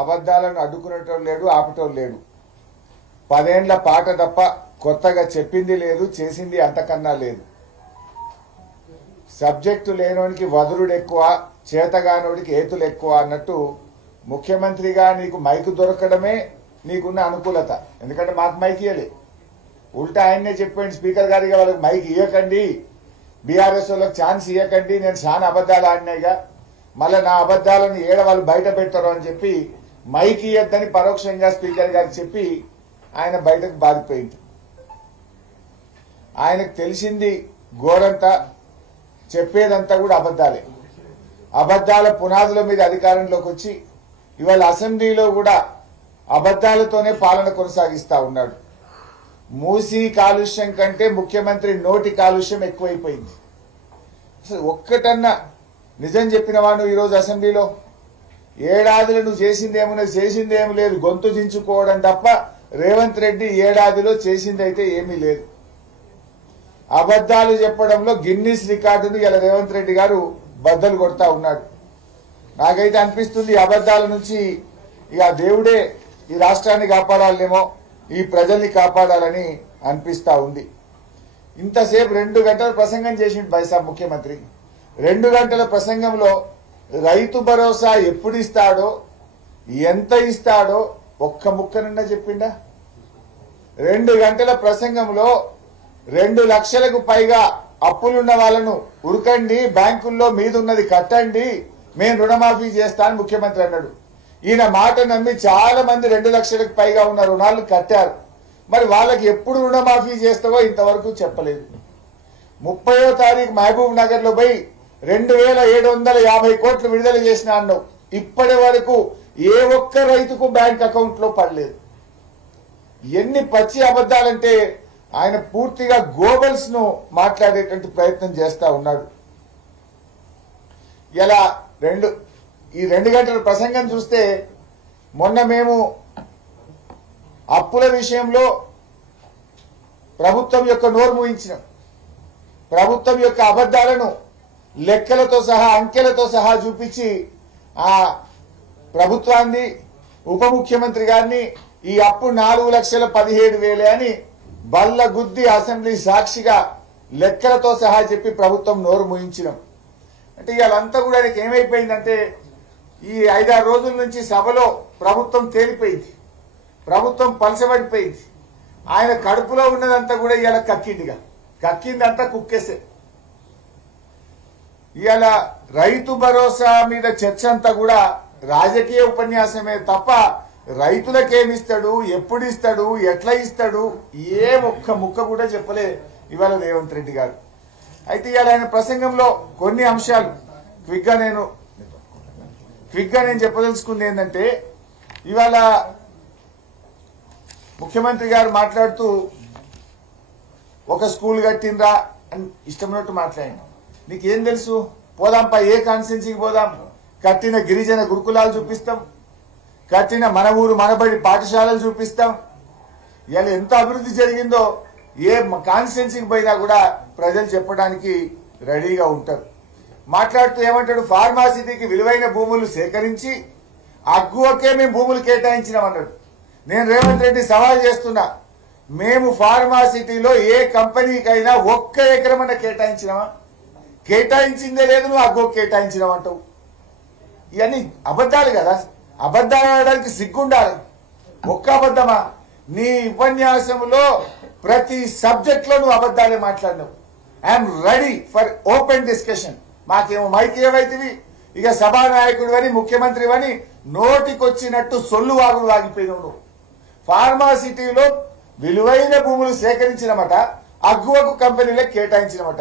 అబద్ధాలను అడ్డుకునేటోడు లేడు, ఆపటోడు లేడు. 10 ఏళ్ల పాట తప్ప కొత్తగా చెప్పింది లేదు, చేసింది అంతకన్నా లేదు. సబ్జెక్టు లేనోనికి వదురుడు ఎక్కువ, చేతగానోడికి ఏతులు ఎక్కువ అన్నట్టు ముఖ్యమంత్రిగా నీకు మైకు దొరకడమే నీకున్న అనుకూలత. ఎందుకంటే మాకు మైక్ ఇయ్యలే, ఉల్టా ఆయన్నే చెప్పండి స్పీకర్ గారిగా వాళ్ళకి మైక్ ఇవ్వకండి, బీఆర్ఎస్ వాళ్ళకి ఛాన్స్ ఇవ్వకండి, నేను చాలా అబద్ధాలు ఆడినాయిగా, మళ్ళీ నా అబద్ధాలను ఏడ వాళ్ళు బయట పెట్టరు అని చెప్పి మైక్ ఇయ్యద్దని పరోక్షంగా స్పీకర్ గారికి చెప్పి ఆయన బయటకు బాధిపోయింది. ఆయనకు తెలిసింది గోరంతా, చెప్పేదంతా కూడా అబద్ధాలే. అబద్ధాల పునాదుల మీద అధికారంలోకి వచ్చి ఇవాళ అసెంబ్లీలో కూడా అబద్ధాలతోనే పాలన కొనసాగిస్తా ఉన్నాడు. మూసీ కాలుష్యం కంటే ముఖ్యమంత్రి నోటి కాలుష్యం ఎక్కువైపోయింది. అసలు ఒక్కటన్నా నిజం చెప్పిన వాడు ఈరోజు అసెంబ్లీలో ఏడాదిలో నువ్వు చేసిందేమీ లేదు, గొంతు దించుకోవడం తప్ప రేవంత్ రెడ్డి ఏడాదిలో చేసిందైతే ఏమీ లేదు. అబద్ధాలు చెప్పడంలో గిన్నిస్ రికార్డును ఇలా రేవంత్ రెడ్డి గారు బద్దలు కొడతా ఉన్నాడు. నాకైతే అనిపిస్తుంది అబద్ధాల నుంచి ఇక దేవుడే ఈ రాష్ట్రాన్ని కాపాడాలేమో, ఈ ప్రజల్ని కాపాడాలని అనిపిస్తా ఉంది. ఇంతసేపు 2 గంటల ప్రసంగం చేసిండు బైసాబ్ ముఖ్యమంత్రి. 2 గంటల ప్రసంగంలో రైతు భరోసా ఎప్పుడు ఇస్తాడో, ఎంత ఇస్తాడో ఒక్క ముక్కనన్నా చెప్పిండా? 2 గంటల ప్రసంగంలో 2 లక్షలకు పైగా అప్పులున్న వాళ్ళను ఉరకండి, బ్యాంకుల్లో మీదున్నది కట్టండి, మేము రుణమాఫీ చేస్తా అని ముఖ్యమంత్రి అన్నాడు. ఈయన మాట నమ్మి చాలా మంది 2 లక్షలకు పైగా ఉన్న రుణాలు కట్టారు. మరి వాళ్ళకి ఎప్పుడు రుణమాఫీ చేస్తావో ఇంతవరకు చెప్పలేదు. 30వ తారీఖు మహబూబ్ నగర్ లో పోయి 2750 కోట్లు విడుదల చేసిన అన్నావు. ఇప్పటి వరకు ఏ ఒక్క రైతుకు బ్యాంక్ అకౌంట్ లో పడలేదు. ఎన్ని పచ్చి అబద్ధాలంటే ఆయన పూర్తిగా గోబల్స్ ను మాట్లాడేటువంటి ప్రయత్నం చేస్తా ఉన్నాడు. ఇలా ఈ 2 గంటల ప్రసంగం చూస్తే మొన్న మేము అప్పుల విషయంలో ప్రభుత్వం యొక్క నోరు మూయించినాం. ప్రభుత్వం యొక్క అబద్ధాలను లెక్కలతో సహా అంకెలతో సహా చూపించి ఆ ప్రభుత్వాన్ని, ఉప ముఖ్యమంత్రి గారిని ఈ అప్పు 4,17,000 అని బల్ల గుద్ది అసెంబ్లీ సాక్షిగా లెక్కలతో సహా చెప్పి ప్రభుత్వం నోరు మూయించినాం. అంటే ఇవాళంతా కూడా ఆయనకి ఏమైపోయిందంటే ఈ 5-6 రోజుల నుంచి సభలో ప్రభుత్వం తేలిపోయింది, ప్రభుత్వం పలసబడిపోయింది. ఆయన కడుపులో ఉన్నదంతా కూడా ఇవాళ కక్కిందంతా కుక్కేసే. ఇవాళ రైతు భరోసా మీద చర్చ అంతా కూడా రాజకీయ ఉపన్యాసమే తప్ప రైతులకేమిస్తాడు, ఎప్పుడు ఇస్తాడు, ఎట్లా ఇస్తాడు, ఏ ఒక్క ముక్క కూడా చెప్పలే ఇవాళ రేవంత్ రెడ్డి గారు. అయితే ఇవాళ ఆయన ప్రసంగంలో కొన్ని అంశాలు క్విక్గా నేను చెప్పదలుచుకుంది ఏంటంటే, ఇవాళ ముఖ్యమంత్రి గారు మాట్లాడుతూ ఒక స్కూల్ కట్టిండ్రా అని ఇష్టమైనట్టు మాట్లాడింది. నీకేం తెలుసు? పోదాంపా, ఏ కాన్స్టిట్యున్సీకి పోదాం, కట్టిన గిరిజన గురుకులాలు చూపిస్తాం, కట్టిన మన ఊరు మనబడి పాఠశాలలు చూపిస్తాం. ఇవాళ ఎంత అభివృద్ధి జరిగిందో ఏ కాన్స్టిట్యున్సీకి పోయినా కూడా ప్రజలు చెప్పడానికి రెడీగా ఉంటారు. మాట్లాడుతూ ఏమంటాడు, ఫార్మాసిటీకి విలువైన భూములు సేకరించి అగ్గువకే మేము భూములు కేటాయించినామన్నాడు. నేను రేవంత్ రెడ్డి సవాల్ చేస్తున్నా, మేము ఫార్మాసిటీలో ఏ కంపెనీకైనా 1 ఎకరమన్నా కేటాయించినామా? కేటాయించిందే లేదు, నువ్వు అగ్గు కేటాయించినావంటావు. ఇవన్నీ అబద్ధాలు కదా. అబద్ధాలు ఆడడానికి సిగ్గుండాలి. ఒక్క అబద్ధమా? నీ ఉపన్యాసంలో ప్రతి సబ్జెక్ట్ లో నువ్వు అబద్ధాలే మాట్లాడినావు. I'm ready for open discussion. మాకేమో మైక్ ఏవైతివి, ఇక సభానాయకుడు అని ముఖ్యమంత్రి అని నోటికొచ్చినట్టు సొల్లు వాగులు వాగిపోయినావు నువ్వు. ఫార్మాసిటీలో విలువైన భూములు సేకరించినమాట, అగ్గువకు కంపెనీలకు కేటాయించినమాట.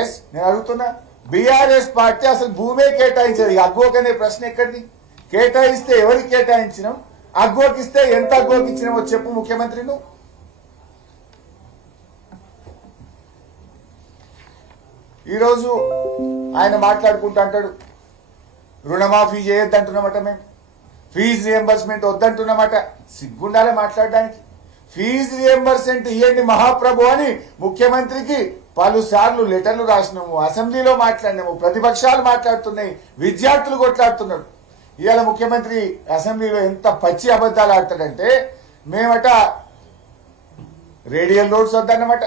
ఎస్, నేను అడుగుతున్నా, బీఆర్ఎస్ పార్టీ అసలు భూమే కేటాయించదు. అగ్గువకు అనే ప్రశ్న ఎక్కడిది? కేటాయిస్తే ఎవరికి కేటాయించినాం, అగ్గువకి ఇస్తే ఎంత అగ్గువకి ఇచ్చినామో చెప్పు ముఖ్యమంత్రి నువ్వు. ఈరోజు ఆయన మాట్లాడుకుంటూ అంటాడు, రుణమాఫీ చేయొద్దంటున్నామట, మేము ఫీజు రియంబర్స్మెంట్ వద్దంటున్నామట. సిగ్గుండాలే మాట్లాడడానికి. ఫీజు రియంబర్స్మెంట్ ఇవ్వండి మహాప్రభు అని ముఖ్యమంత్రికి పలుసార్లు లెటర్లు రాసినాము, అసెంబ్లీలో మాట్లాడినాము, ప్రతిపక్షాలు మాట్లాడుతున్నాయి, విద్యార్థులు కొట్లాడుతున్నాడు. ఇవాళ ముఖ్యమంత్రి అసెంబ్లీలో ఎంత పచ్చి అబద్ధాలు ఆడతాడంటే మేమట రేడియల్ రోడ్స్ వద్దన్నమాట,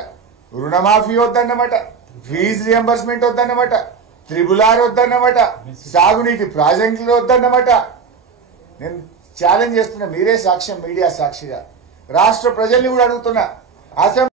రుణమాఫీ వద్దన్నమాట, ఫీజు రియంబర్స్మెంట్ వద్దన్నమాట, త్రిబులార్ వద్దన్నమాట, సాగునీటి ప్రాజెక్టులు వద్దన్నమాట. నేను ఛాలెంజ్ చేస్తున్నా, మీరే సాక్ష్యం, మీడియా సాక్షిగా రాష్ట్ర ప్రజల్ని కూడా అడుగుతున్నా. అసెంబ్లీ